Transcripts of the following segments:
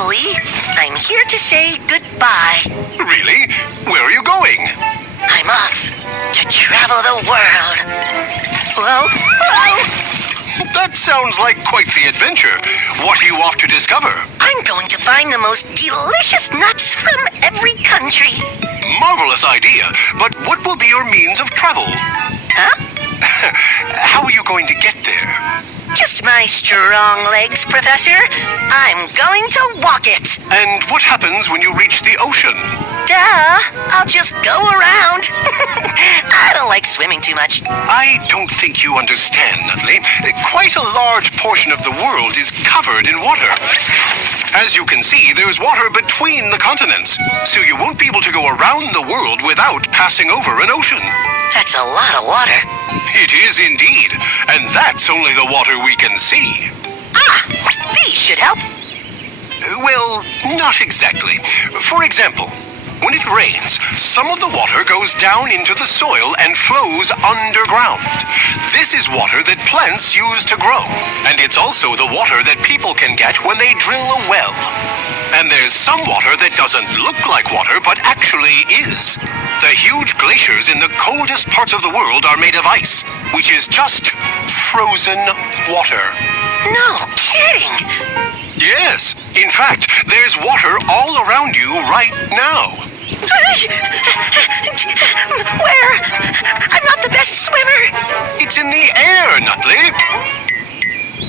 Actually, I'm here to say goodbye. Really? Where are you going? I'm off to travel the world. Whoa, whoa! That sounds like quite the adventure. What are you off to discover? I'm going to find the most delicious nuts from every country. Marvelous idea, but what will be your means of travel? Huh? How are you going to get there? Just my strong legs, Professor. I'm going to walk it. And what happens when you reach the ocean? Duh, I'll just go around. I don't like swimming too much. I don't think you understand, Natalie. Quite a large portion of the world is covered in water. As you can see, there's water between the continents, so you won't be able to go around the world without passing over an ocean. That's a lot of water. It is indeed, and that's only the water we can see. Ah, these should help. Well, not exactly. For example, when it rains, some of the water goes down into the soil and flows underground. This is water that plants use to grow, and it's also the water that people can get when they drill a well. And there's some water that doesn't look like water, but actually is. The huge glaciers in the coldest parts of the world are made of ice, which is just frozen water. No kidding. Yes, in fact, there's water all around you right now. Where? I'm not the best swimmer. It's in the air, Natalie.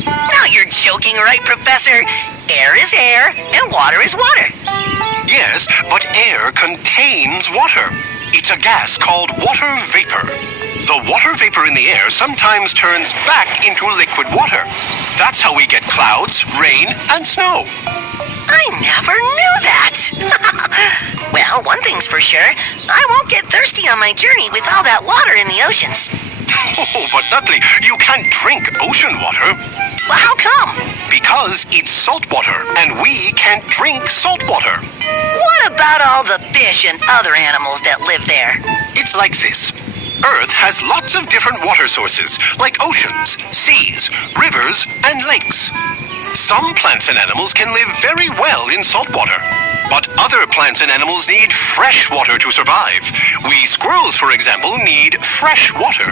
Now you're joking, right, Professor? Air is air, and water is water. Yes, but air contains water. It's a gas called water vapor. The water vapor in the air sometimes turns back into liquid water. That's how we get clouds, rain, and snow. I never knew that. Well, one thing's for sure. I won't get thirsty on my journey with all that water in the oceans. Oh, but Natalie, you can't drink ocean water. Well, how come? Because it's salt water, and we can't drink salt water. What about all the fish and other animals that live there? It's like this. Earth has lots of different water sources, like oceans, seas, rivers, and lakes. Some plants and animals can live very well in salt water, but other plants and animals need fresh water to survive. We squirrels, for example, need fresh water.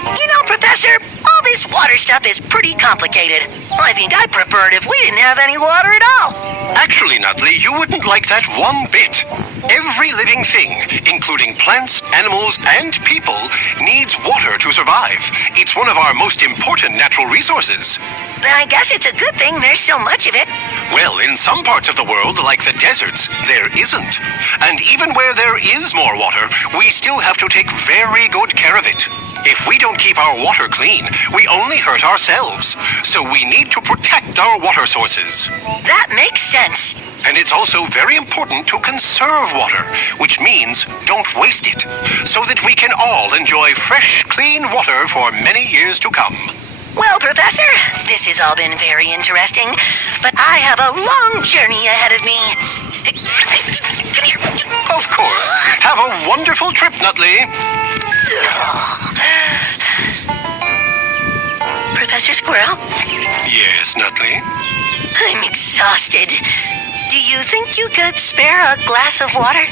You know, Professor, all this water stuff is pretty complicated. I think I'd prefer it if we didn't have any water at all. Actually, Natalie, you wouldn't like that one bit. Every living thing, including plants, animals, and people, needs water to survive. It's one of our most important natural resources. Then I guess it's a good thing there's so much of it. Well, in some parts of the world, like the deserts, there isn't. And even where there is more water, we still have to take very good care of it. If we don't keep our water clean, we only hurt ourselves. So we need to protect our water sources. That makes sense. And it's also very important to conserve water, which means don't waste it, so that we can all enjoy fresh, clean water for many years to come. Well, Professor, this has all been very interesting, but I have a long journey ahead of me. Come here. Of course. Have a wonderful trip, Natalie. Professor Squirrel? Yes, Natalie? I'm exhausted. Do you think you could spare a glass of water?